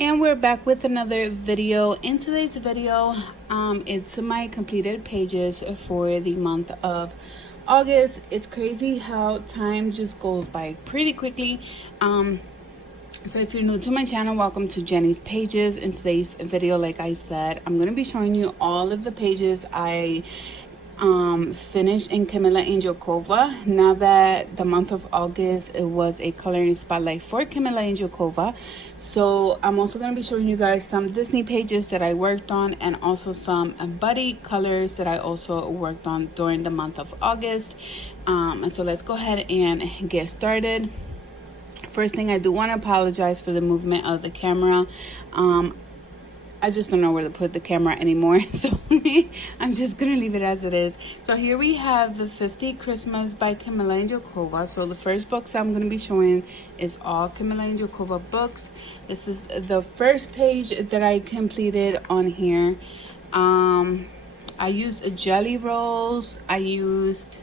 And we're back with another video. In today's video, it's my completed pages for the month of August. It's crazy how time just goes by pretty quickly. So if you're new to my channel, welcome to Jenny's Pages. In today's video, like I said, I'm going to be showing you all of the pages I finished in Camila Angelkova. Now that the month of August, it was a coloring spotlight for Camila Angelkova. So I'm also going to be showing you guys some Disney pages that I worked on, and also some buddy colors that I also worked on during the month of August. And so let's go ahead and get started. First thing, I do want to apologize for the movement of the camera. I just don't know where to put the camera anymore, so I'm just gonna leave it as it is. So here we have the 50 Christmas by Camila Angelkova. So the first books I'm gonna be showing is all Camila Angelkova books. This is the first page that I completed on here. I used a jelly rolls. I used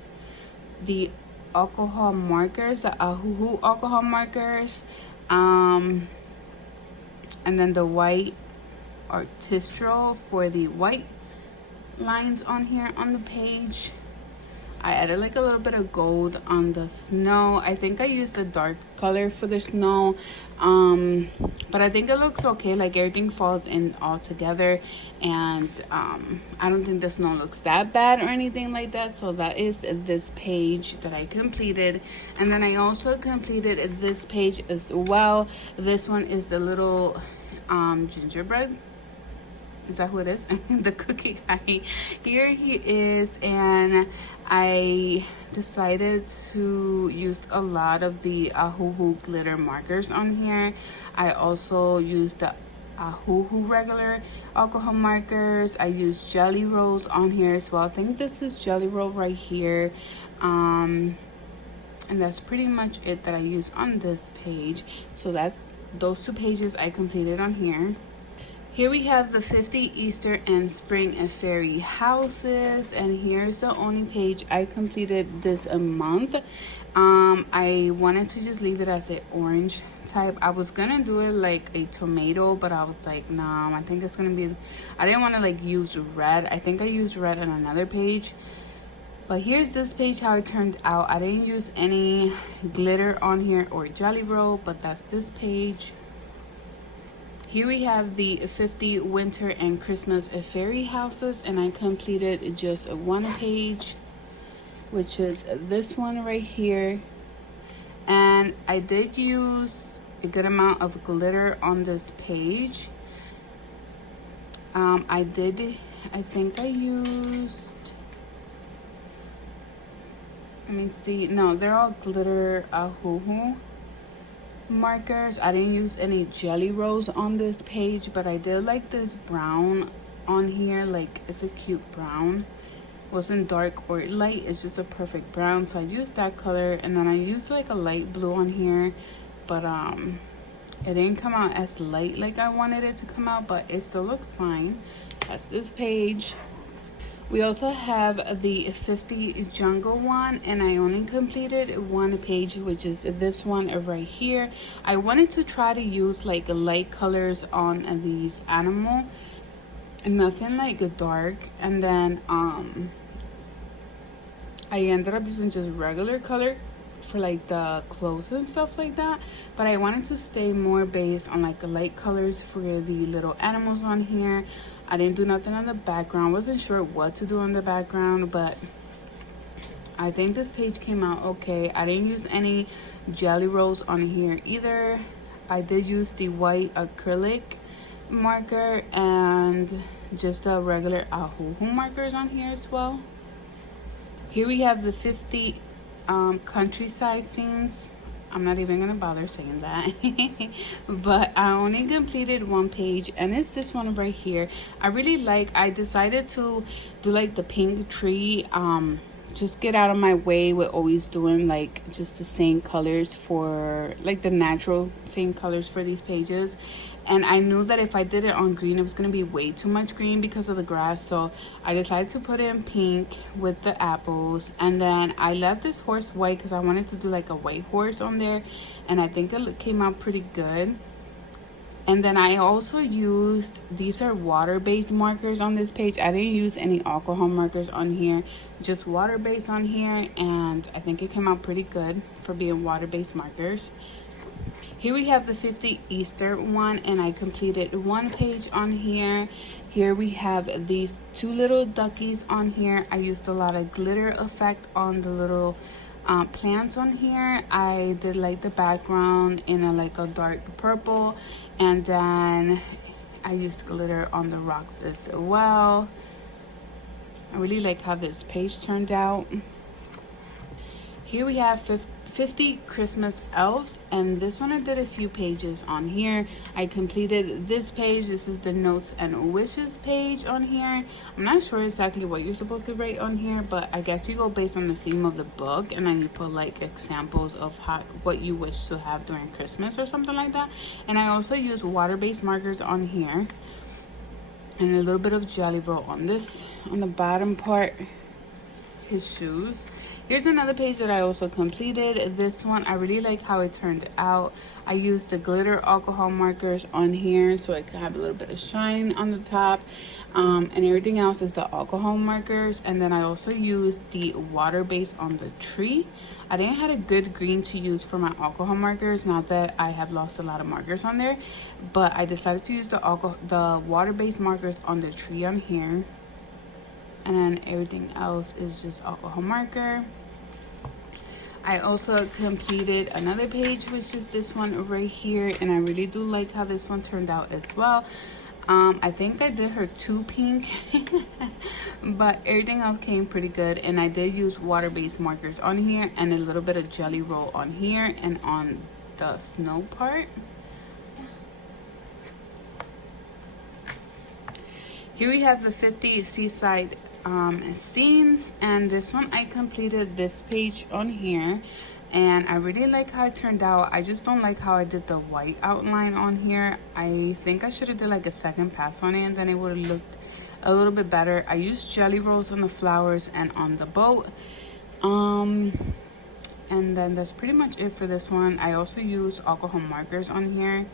the alcohol markers, the Ahuhu alcohol markers, and then the white artistral for the white lines on here on the page. I added like a little bit of gold on the snow. I think I used a dark color for the snow, but I think it looks okay. Like everything falls in all together, and I don't think the snow looks that bad or anything like that. So that is this page that I completed. And then I also completed this page as well. This one is the little gingerbread. Is that who it is? The cookie guy. Here he is, and I decided to use a lot of the Ahuhu glitter markers on here. I also used the Ahuhu regular alcohol markers. I used jelly rolls on here as well. I think this is jelly roll right here. And that's pretty much it that I used on this page. So that's those two pages I completed on here. Here we have the 50 Easter and Spring and Fairy houses, and here's the only page I completed this month. I wanted to just leave it as an orange type. I was gonna do it like a tomato, but I was like, nah, I think it's gonna be, I didn't want to like use red. I think I used red on another page. But here's this page how it turned out. I didn't use any glitter on here or jelly roll, but that's this page. Here we have the 50 winter and Christmas fairy houses, and I completed just one page, which is this one right here. And I did use a good amount of glitter on this page. I think I used, let me see, no, they're all glitter Ahuhu markers. I didn't use any jelly rolls on this page, but I did like this brown on here. Like, it's a cute brown. It wasn't dark or light, it's just a perfect brown. So I used that color, and then I used like a light blue on here, but it didn't come out as light like I wanted it to come out, but it still looks fine. That's this page. We also have the 50 jungle one, and I only completed one page, which is this one right here. I wanted to try to use like light colors on these animals, nothing like dark. And then I ended up using just regular color for like the clothes and stuff like that, but I wanted to stay more based on like the light colors for the little animals on here. I didn't do nothing on the background. Wasn't sure what to do on the background, but I think this page came out okay. I didn't use any jelly rolls on here either. I did use the white acrylic marker and just the regular Ahuhu markers on here as well. Here we have the 50 countryside scenes. I'm not even gonna bother saying that. But I only completed one page, and it's this one right here. I decided to do like the pink tree, just get out of my way with always doing like just the same colors for like the natural same colors for these pages. And I knew that if I did it on green, it was going to be way too much green because of the grass. So I decided to put it in pink with the apples. And then I left this horse white because I wanted to do like a white horse on there. And I think it came out pretty good. And then I also used, these are water-based markers on this page. I didn't use any alcohol markers on here, just water-based on here, and I think it came out pretty good for being water-based markers. Here we have the 50 Easter one, and I completed one page on here. Here we have these two little duckies on here. I used a lot of glitter effect on the little plants on here. I did like the background in a dark purple, and then I used glitter on the rocks as well. I really like how this page turned out. Here we have 50 Christmas elves, and this one I did a few pages on here. I completed this page. This is the notes and wishes page on here. I'm not sure exactly what you're supposed to write on here, but I guess you go based on the theme of the book, and then you put like examples of what you wish to have during Christmas or something like that. And I also use water-based markers on here, and a little bit of jelly roll on the bottom part, his shoes. Here's another page that I also completed. This one, I really like how it turned out. I used the glitter alcohol markers on here so I could have a little bit of shine on the top. And everything else is the alcohol markers. And then I also used the water base on the tree. I didn't have a good green to use for my alcohol markers, not that I have lost a lot of markers on there, but I decided to use the water-based markers on the tree on here. And then everything else is just alcohol marker. I also completed another page, which is this one right here, and I really do like how this one turned out as well. I think I did her too pink, but everything else came pretty good. And I did use water-based markers on here and a little bit of jelly roll on here and on the snow part. Here we have the 50 Seaside scenes, and this one I completed this page on here, and I really like how it turned out. I just don't like how I did the white outline on here. I think I should have did like a second pass on it, and then it would have looked a little bit better. I used jelly rolls on the flowers and on the boat, and then that's pretty much it for this one. I also used alcohol markers on here,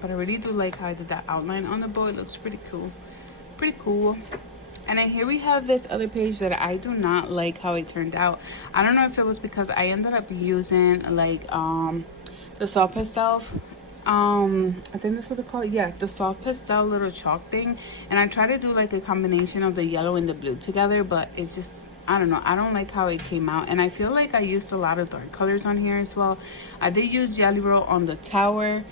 but I really do like how I did that outline on the boat. It looks pretty cool. And then here we have this other page that I do not like how it turned out. I don't know if it was because I ended up using like the soft pastel, I think that's what they call it. Yeah, the soft pastel little chalk thing, and I tried to do like a combination of the yellow and the blue together, but it's just, I don't know, I don't like how it came out. And I feel like I used a lot of dark colors on here as well. I did use jelly roll on the tower,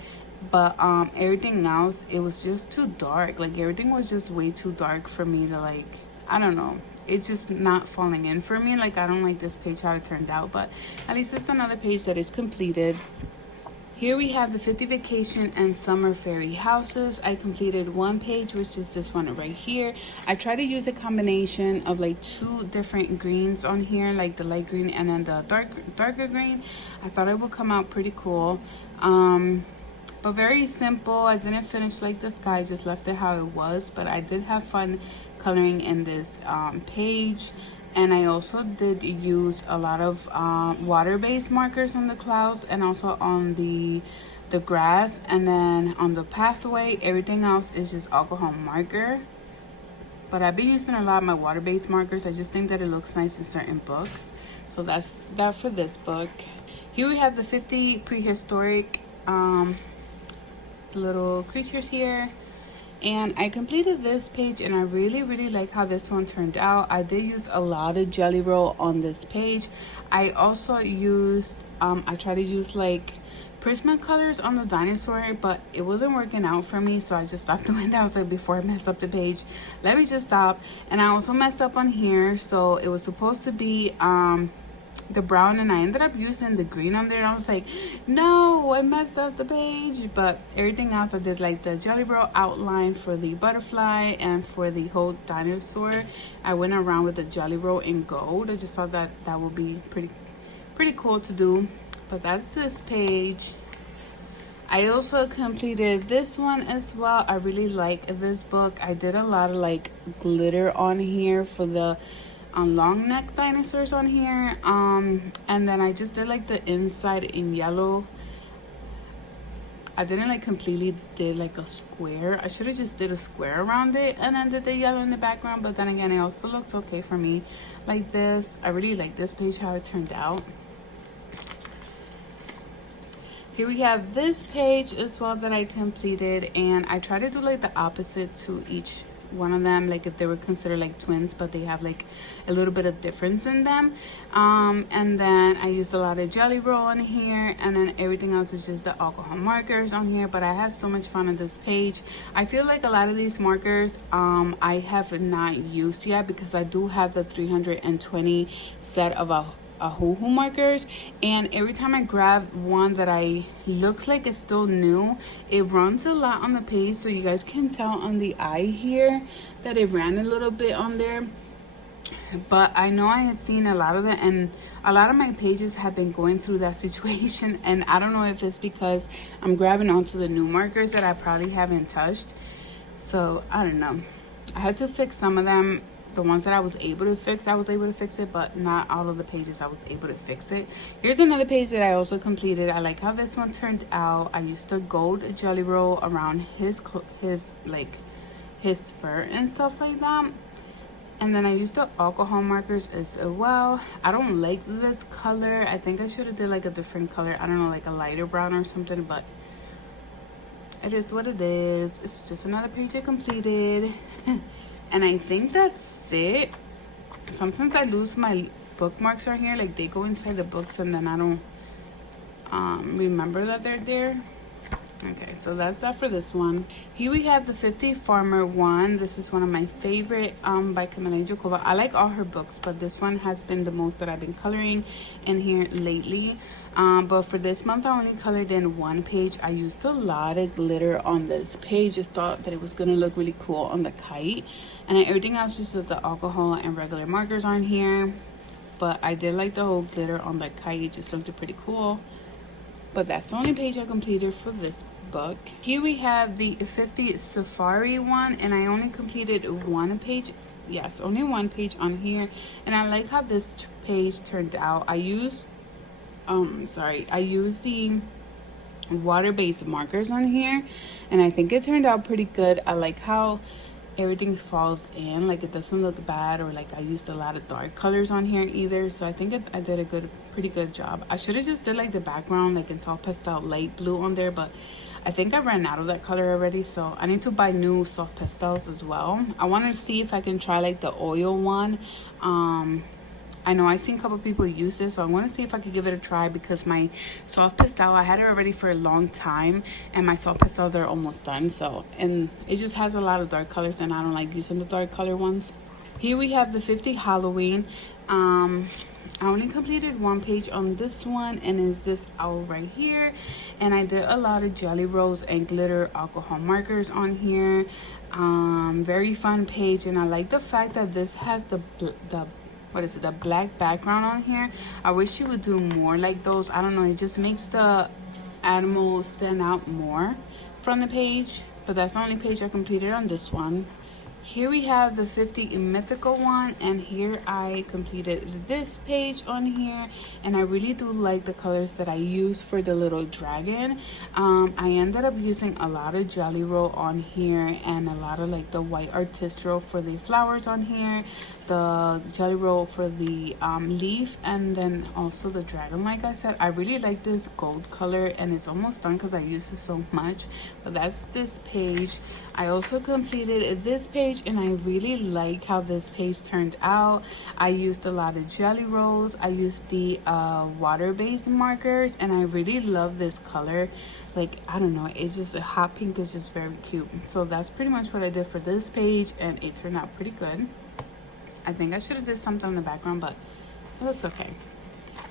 but everything else, it was just too dark. Like everything was just way too dark for me to like, I don't know, it's just not falling in for me. Like I don't like this page how it turned out, but at least it's another page that is completed. Here we have the 50 vacation and summer fairy houses. I completed one page, which is this one right here. I try to use a combination of like two different greens on here, like the light green and then the darker green. I thought it would come out pretty cool. But very simple. I didn't finish like the sky, just left it how it was, but I did have fun coloring in this page. And I also did use a lot of water-based markers on the clouds and also on the grass, and then on the pathway everything else is just alcohol marker. But I've been using a lot of my water-based markers. I just think that it looks nice in certain books, so that's that for this book. Here we have the 50 prehistoric little creatures here, and I completed this page, and I really like how this one turned out. I did use a lot of jelly roll on this page. I also used I tried to use like Prismacolors on the dinosaur, but it wasn't working out for me, so I just stopped doing that. I was like, before I mess up the page, let me just stop. And I also messed up on here, so it was supposed to be the brown, and I ended up using the green on there, and I was like, no, I messed up the page. But everything else I did, like the jelly roll outline for the butterfly and for the whole dinosaur, I went around with the jelly roll in gold. I just thought that that would be pretty cool to do. But that's this page. I also completed this one as well. I really like this book. I did a lot of like glitter on here for the long neck dinosaurs on here, and then I just did like the inside in yellow I didn't like completely did like a square. I should have just did a square around it and then did the yellow in the background, but then again, it also looks okay for me like this. I really like this page, how it turned out. Here we have this page as well that I completed, and I try to do like the opposite to each one of them, like if they were considered like twins, but they have like a little bit of difference in them. And then I used a lot of jelly roll on here, and then everything else is just the alcohol markers on here. But I had so much fun on this page. I feel like a lot of these markers I have not used yet, because I do have the 320 set of a hoo-hoo markers, and every time I grab one that I looks like it's still new, it runs a lot on the page. So you guys can tell on the eye here that it ran a little bit on there. But I know I had seen a lot of that, and a lot of my pages have been going through that situation, and I don't know if it's because I'm grabbing onto the new markers that I probably haven't touched. So I don't know, I had to fix some of them. The ones that I was able to fix, I was able to fix it, but not all of the pages I was able to fix it. Here's another page that I also completed. I like how this one turned out. I used a gold jelly roll around his fur and stuff like that. And then I used the alcohol markers as well. I don't like this color. I think I should have did like a different color. I don't know, like a lighter brown or something, but it is what it is. It's just another page I completed. And I think that's it. Sometimes I lose my bookmarks on here, like they go inside the books and then I don't remember that they're there. Okay, so that's that for this one. Here we have the 50 Farmer one. This is one of my favorite by Camila Angelkova. I like all her books, but this one has been the most that I've been coloring in here lately. But for this month, I only colored in one page. I used a lot of glitter on this page. Just thought that it was gonna look really cool on the kite. And then everything else just with the alcohol and regular markers on here. But I did like the whole glitter on the kite. It just looked pretty cool. But that's the only page I completed for this book. Here we have the 50 Safari one, and I only completed one page. Yes, only one page on here. And I like how this page turned out. I used the water-based markers on here, and I think it turned out pretty good. I like how everything falls in, like it doesn't look bad, or like I used a lot of dark colors on here either. So I think I did a pretty good job. I should have just did like the background like in soft pastel light blue on there, but I think I ran out of that color already, so I need to buy new soft pastels as well. I want to see if I can try like the oil one. I know I've seen a couple people use this, so I want to see if I could give it a try, because my soft pastel, I had it already for a long time, and my soft pastels are almost done. So, and it just has a lot of dark colors, and I don't like using the dark color ones. Here we have the 50 Halloween. I only completed one page on this one, and is this owl right here. And I did a lot of jelly rolls and glitter alcohol markers on here. Very fun page, and I like the fact that this has the black background on here. I wish you would do more like those. I don't know, it just makes the animal stand out more from the page. But that's the only page I completed on this one. Here we have the 50 Mythical one, and here I completed this page on here, and I really do like the colors that I use for the little dragon. I ended up using a lot of jelly roll on here, and a lot of like the white artist roll for the flowers on here, the jelly roll for the leaf, and then also the dragon. Like I said, I really like this gold color, and it's almost done because I use it so much. But that's this page. I also completed this page, and I really like how this page turned out. I used a lot of jelly rolls. I used the water-based markers, and I really love this color. Like, I don't know, it's just a hot pink is just very cute. So that's pretty much what I did for this page, and it turned out pretty good. I think I should have did something in the background, but it looks okay.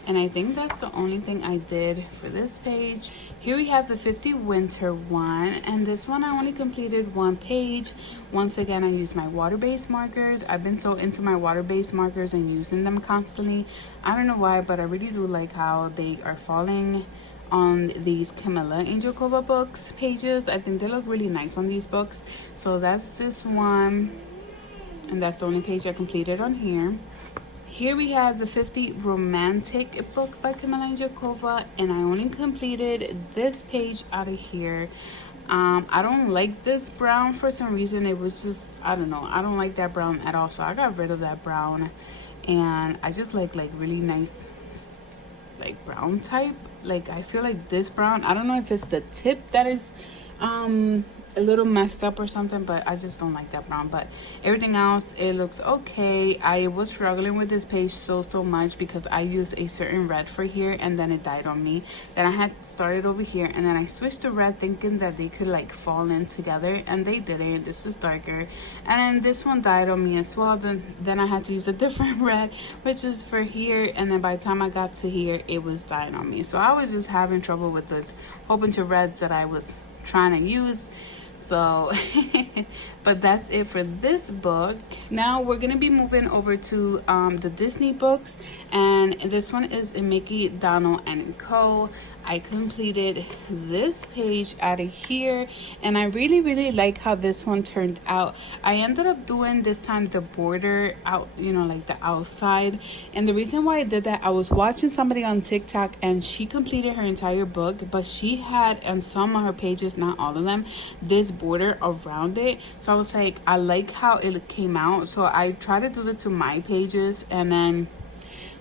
And I think that's the only thing I did for this page. Here we have the 50 Winter one, and this one I only completed one page. Once again, I used my water-based markers. I've been so into my water-based markers and using them constantly. I don't know why, but I really do like how they are falling on these Camila Angelkova books pages. I think they look really nice on these books. So that's this one, and that's the only page I completed on here. Here we have the 50 Romantic book by Camila Angelkova, and I only completed this page out of here. I don't like this brown for some reason. It was just, I don't know, I don't like that brown at all, so I got rid of that brown, and I just like really nice like brown type. Like I feel like this brown, I don't know if it's the tip that is a little messed up or something, but I just don't like that brown. But everything else, it looks okay. I was struggling with this page so much because I used a certain red for here and then it died on me. Then I had started over here and then I switched to red thinking that they could like fall in together, and they didn't. This is darker, and then this one died on me as well. Then I had to use a different red, which is for here, and then by the time I got to here, it was dying on me. So I was just having trouble with the whole bunch of reds that I was trying to use. So but that's it for this book. Now we're gonna be moving over to the Disney books, and this one is Mickey, Donald and Co. I completed this page out of here, and I really like how this one turned out. I ended up doing this time the border out, you know, like the outside. And the reason why I did that, I was watching somebody on TikTok and she completed her entire book, but she had on some of her pages, not all of them, this border around it. So I was like, I like how it came out, so I tried to do it to my pages. And then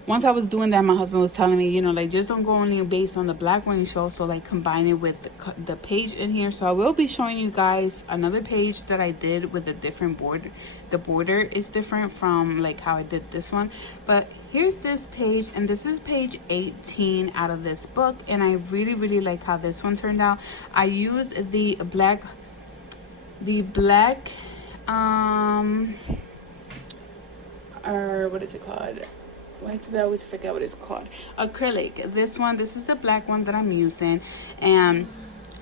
once I was doing that, my husband was telling me, you know, like just don't go only based on the black one, you should also like combine it with the page in here. So I will be showing you guys another page that I did with a different border. The border is different from like how I did this one. But here's this page, and this is page 18 out of this book, and I really like how this one turned out. I used the black or what is it called? Why did I always forget what it's called? Acrylic. This is the black one that I'm using, and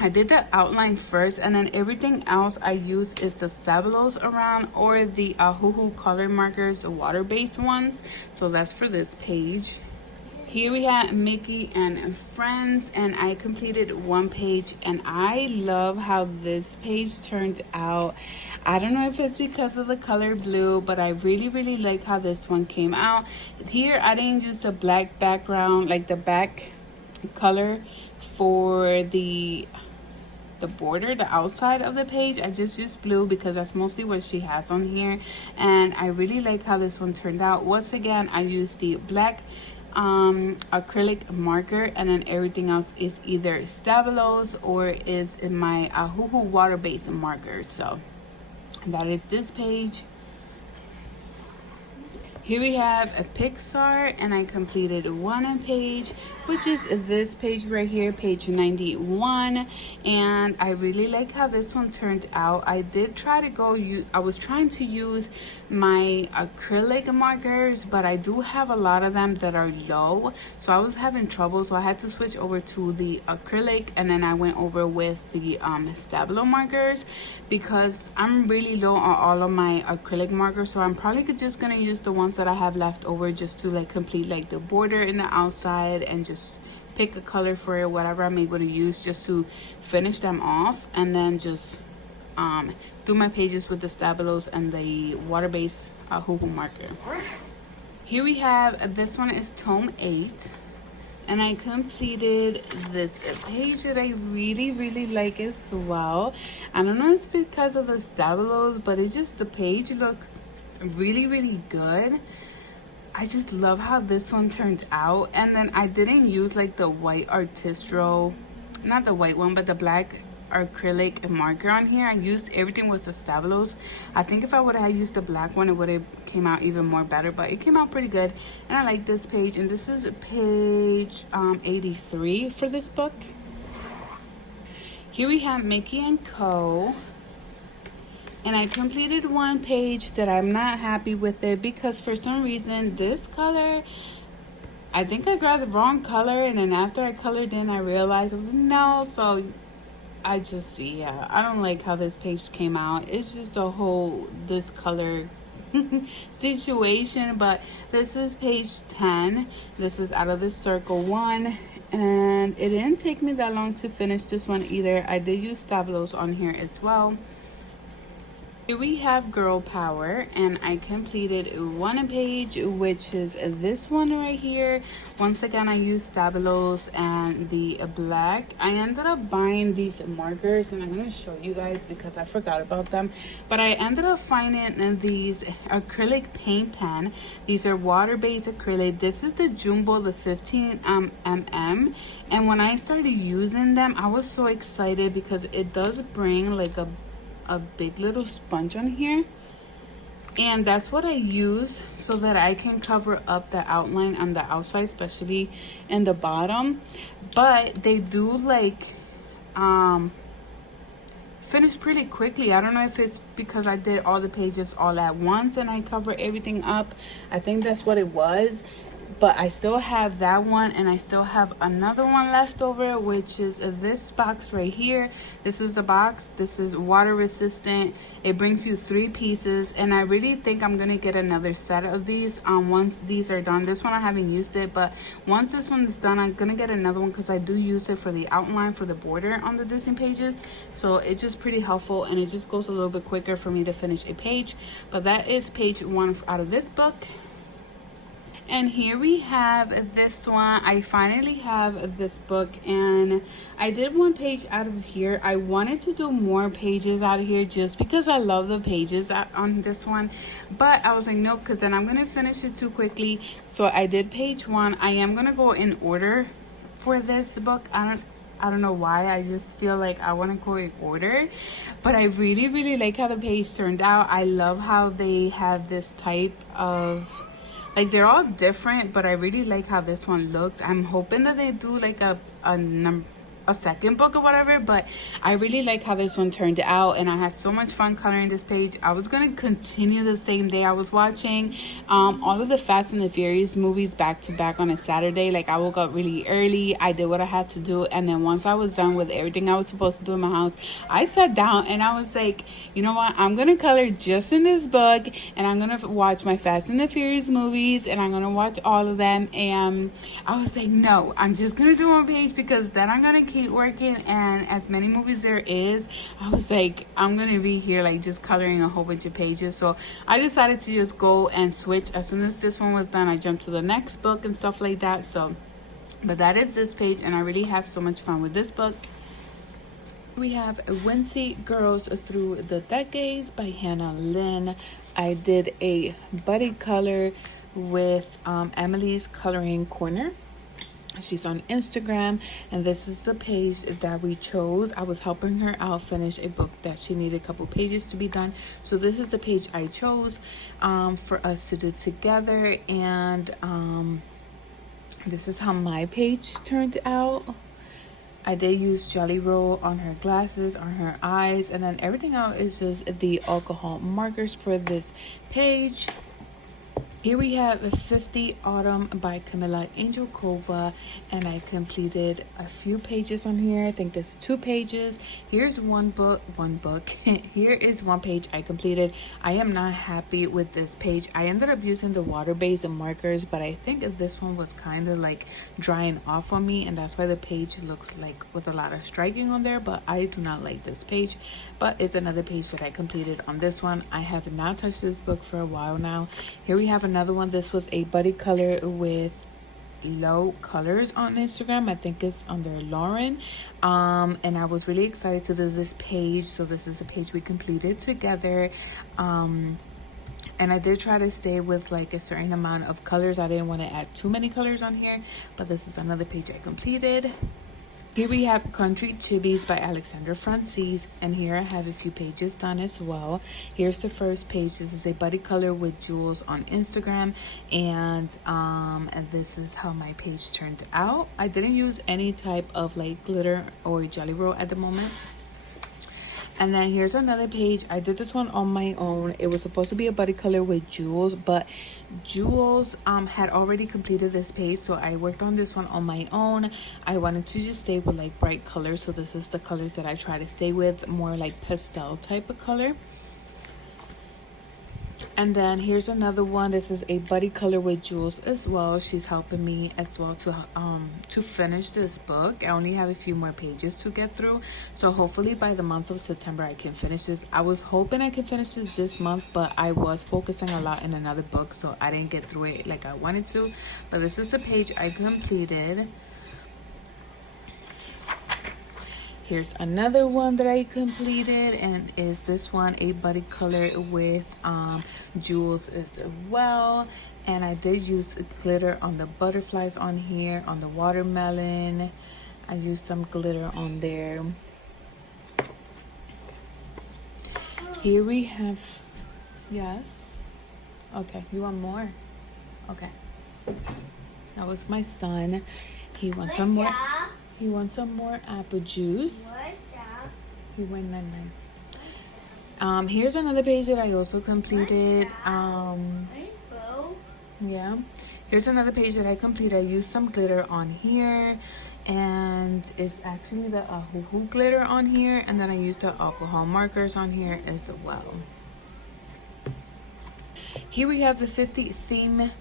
I did the outline first, and then everything else I use is the Stabilos around, or the Hoo color markers, the water-based ones. So that's for this page. Here we have Mickey and Friends, and I completed one page, and I love how this page turned out. I don't know if it's because of the color blue, but I really like how this one came out. Here I didn't use the black background, like the back color for the border, the outside of the page. I just used blue because that's mostly what she has on here, and I really like how this one turned out. Once again, I used the black acrylic marker, and then everything else is either Stabilos or is in my Hoo water-based marker. So that is this page. Here we have a Pixar, and I completed one page, which is this page right here, page 91, and I really like how this one turned out. I did try to I was trying to use my acrylic markers, but I do have a lot of them that are low, so I was having trouble, so I had to switch over to the acrylic, and then I went over with the Stabilo markers because I'm really low on all of my acrylic markers. So I'm probably just gonna use the ones that I have left over just to like complete like the border in the outside, and just pick a color for it, whatever I'm able to use, just to finish them off, and then just do my pages with the Stabilos and the water-based Hoo marker. Here we have, this one is tome 8, and I completed this page that I really like as well. I don't know if it's because of the Stabilos, but it's just the page looks really good. I just love how this one turned out. And then I didn't use like the white Artistro, not the white one, but the black acrylic marker on here. I used everything with the Stabilos. I think if I would have used the black one, it would have came out even more better, but it came out pretty good, and I like this page. And this is page 83 for this book. Here we have Mickey and Co. And I completed one page that I'm not happy with it because for some reason this color, I think I grabbed the wrong color, and then after I colored in I realized it was no. So I just, yeah, I don't like how this page came out. It's just a whole this color situation. But this is page 10. This is out of the circle 1, and it didn't take me that long to finish this one either. I did use Stabilos on here as well. Here we have Girl Power, and I completed one page, which is this one right here. Once again, I used Stabilos and the black. I ended up buying these markers, and I'm going to show you guys because I forgot about them. But I ended up finding these acrylic paint pen. These are water-based acrylic. This is the Jumbo, the 15 mm. And when I started using them, I was so excited because it does bring like a big little sponge on here, and that's what I use so that I can cover up the outline on the outside, especially in the bottom. But they do like finish pretty quickly. I don't know if it's because I did all the pages all at once and I cover everything up. I think that's what it was. But I still have that one, and I still have another one left over, which is this box right here. This is the box. This is water resistant. It brings you 3 pieces, and I really think I'm gonna get another set of these once these are done. This one I haven't used it, but once this one is done, I'm gonna get another one because I do use it for the outline for the border on the Disney pages. So it's just pretty helpful, and it just goes a little bit quicker for me to finish a page. But that is page 1 out of this book. And here we have this one. I finally have this book, and I did one page out of here. I wanted to do more pages out of here just because I love the pages on this one, but I was like, no, because then I'm gonna finish it too quickly. So I did page 1. I am gonna go in order for this book. I don't know why. I just feel like I want to go in order, but I really like how the page turned out. I love how they have this type of, like, they're all different, but I really like how this one looks. I'm hoping that they do like a second book or whatever, but I really like how this one turned out, and I had so much fun coloring this page. I was gonna continue the same day. I was watching all of the Fast and the Furious movies back to back on a Saturday. Like, I woke up really early, I did what I had to do, and then once I was done with everything I was supposed to do in my house, I sat down and I was like, you know what, I'm gonna color just in this book, and I'm gonna watch my Fast and the Furious movies, and I'm gonna watch all of them. And I was like, no, I'm just gonna do one page because then I'm gonna keep working, and as many movies there is, I was like, I'm gonna be here like just coloring a whole bunch of pages. So I decided to just go and switch. As soon as this one was done, I jumped to the next book and stuff like that. So, but that is this page, and I really have so much fun with this book. We have Wincy Girls Through the Decades by Hannah Lynn. I did a buddy color with Emily's Coloring Corner. She's on Instagram, and this is the page that we chose. I was helping her out finish a book that she needed a couple pages to be done, so this is the page I chose for us to do together. And this is how my page turned out. I did use Jelly Roll on her glasses, on her eyes, and then everything else is just the alcohol markers for this page. Here we have 50 Autumn by Camila Angelkova, and I completed a few pages on here. I think there's 2 pages. Here's one book. Here is one page I completed. I am not happy with this page. I ended up using the water-based markers, but I think this one was kind of like drying off on me, and that's why the page looks like with a lot of striking on there. But I do not like this page, but it's another page that I completed on this one. I have not touched this book for a while now. Here we have another one. This was a buddy color with Low Colors on Instagram. I think it's under Lauren, and I was really excited to do this page. So this is a page we completed together, and I did try to stay with like a certain amount of colors. I didn't want to add too many colors on here, but this is another page I completed. Here we have Country Chibis by Alexandra Francis, and here I have a few pages done as well. Here's the first page. This is a buddy color with Jules on Instagram, and this is how my page turned out. I didn't use any type of like glitter or Jelly Roll at the moment. And then here's another page. I did this one on my own. It was supposed to be a buddy color with Jules, but Jules had already completed this page, so I worked on this one on my own. I wanted to just stay with like bright colors, so this is the colors that I try to stay with, more like pastel type of color. And then here's another one. This is a buddy color with Jules as well. She's helping me as well to finish this book. I only have a few more pages to get through, so hopefully by the month of September I can finish this. I was hoping I could finish this month, but I was focusing a lot in another book, so I didn't get through it like I wanted to. But this is the page I completed. Here's another one that I completed, and is this one a buddy color with Jules as well. And I did use glitter on the butterflies on here, on the watermelon. I used some glitter on there. Here we have, yes, okay, you want more? Okay, that was my son. He wants some more. He wants some more apple juice. He went nine. Here's another page that I also completed. Yeah. Here's another page that I completed. I used some glitter on here, and it's actually the hoo-hoo glitter on here, and then I used the alcohol markers on here as well. Here we have the 50 theme.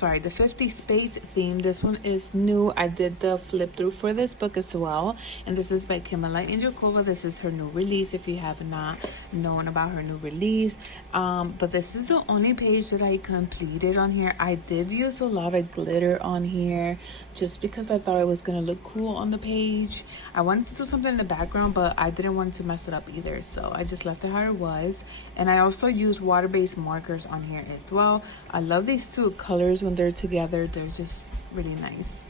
The 50 space theme. This one is new. I did the flip through for this book as well, and this is by Camila Angelkova. This is her new release, if you have not known about her new release. But this is the only page that I completed on here. I did use a lot of glitter on here just because I thought it was gonna look cool on the page. I wanted to do something in the background, but I didn't want to mess it up either, so I just left it how it was. And I also used water-based markers on here as well. I love these two colors when they're together. They're just really nice.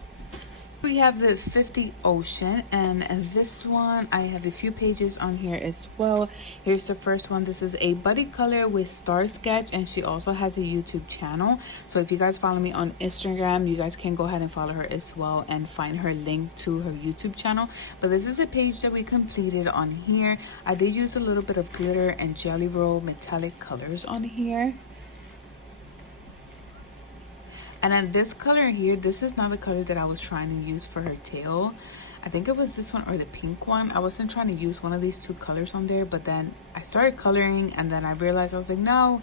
We have the 50 Ocean, and this one I have a few pages on here as well. Here's the first one. This is a buddy color with Star Sketch, and she also has a YouTube channel. So if you guys follow me on Instagram, you guys can go ahead and follow her as well and find her link to her YouTube channel. But this is a page that we completed on here. I did use a little bit of glitter and Jelly Roll metallic colors on here. And then this color here, this is not the color that I was trying to use for her tail. I think it was this one or the pink one. I wasn't trying to use one of these two colors on there, but then I started coloring and then I realized I was like, no,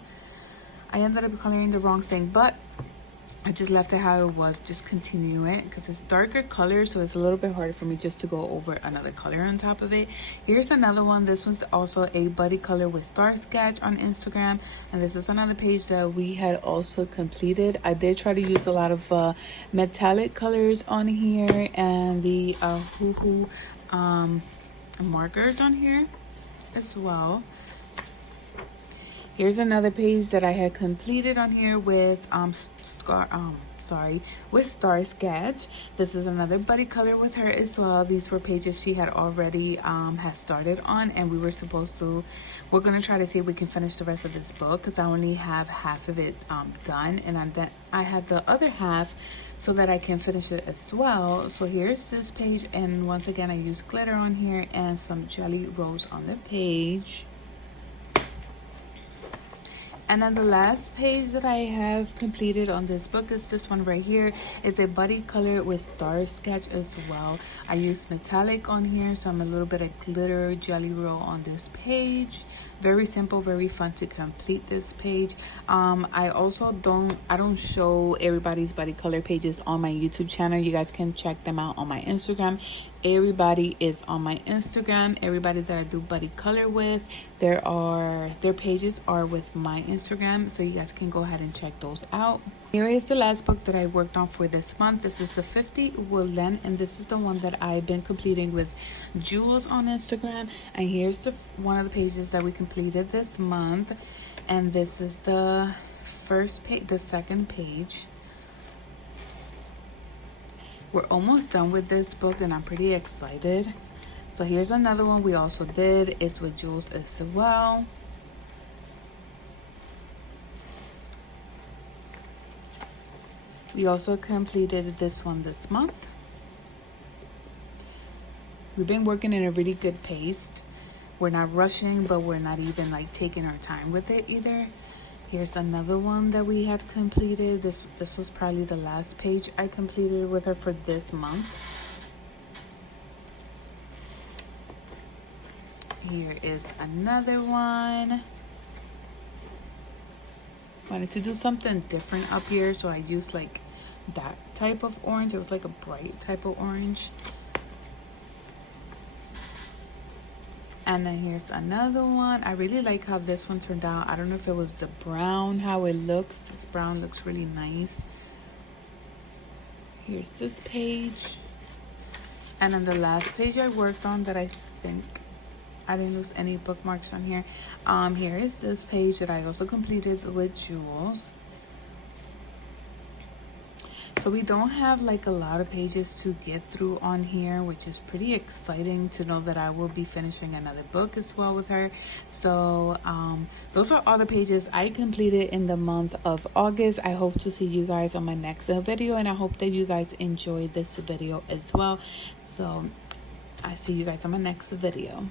I ended up coloring the wrong thing. But I just left it how it was, just continue it because it's darker color, so it's a little bit harder for me just to go over another color on top of it. Here's another one. This one's also a buddy color with Star Sketch on Instagram, and this is another page that we had also completed. I did try to use a lot of metallic colors on here and the hoo-hoo markers on here as well. Here's another page that I had completed on here with with Star Sketch. This is another buddy color with her as well. These were pages she had already had started on, and we're gonna try to see if we can finish the rest of this book because I only have half of it done, and I had the other half so that I can finish it as well. So here's this page, and once again I used glitter on here and some Jelly Rolls on the page. And then the last page that I have completed on this book is this one right here. It's a buddy color with Star Sketch as well. I used metallic on here, so I'm a little bit of glitter Jelly Roll on this page. Very simple, very fun to complete this page. I also don't show everybody's buddy color pages on my YouTube channel. You guys can check them out on my Instagram. Everybody is on my Instagram. Everybody that I do buddy color with, their pages are with my Instagram, so you guys can go ahead and check those out. Here is the last book that I worked on for this month. This is the 50 Woolen, and this is the one that I've been completing with Jules on Instagram. And here's one of the pages that we completed this month, and this is the first page, the second page. We're almost done with this book, and I'm pretty excited. So here's another one we also did. It's with Jules as well. We also completed this one this month. We've been working in a really good pace. We're not rushing, but we're not even like taking our time with it either. Here's another one that we had completed. This was probably the last page I completed with her for this month. Here is another one. Wanted to do something different up here, so I used like that type of orange. It was like a bright type of orange. And then here's another one. I really like how this one turned out. I don't know if it was the brown, how it looks. This brown looks really nice. Here's this page. And then the last page I worked on that I think I didn't lose any bookmarks on here. Here is this page that I also completed with jewels. So we don't have like a lot of pages to get through on here, which is pretty exciting to know that I will be finishing another book as well with her. So those are all the pages I completed in the month of August. I hope to see you guys on my next video, and I hope that you guys enjoy this video as well. So I see you guys on my next video.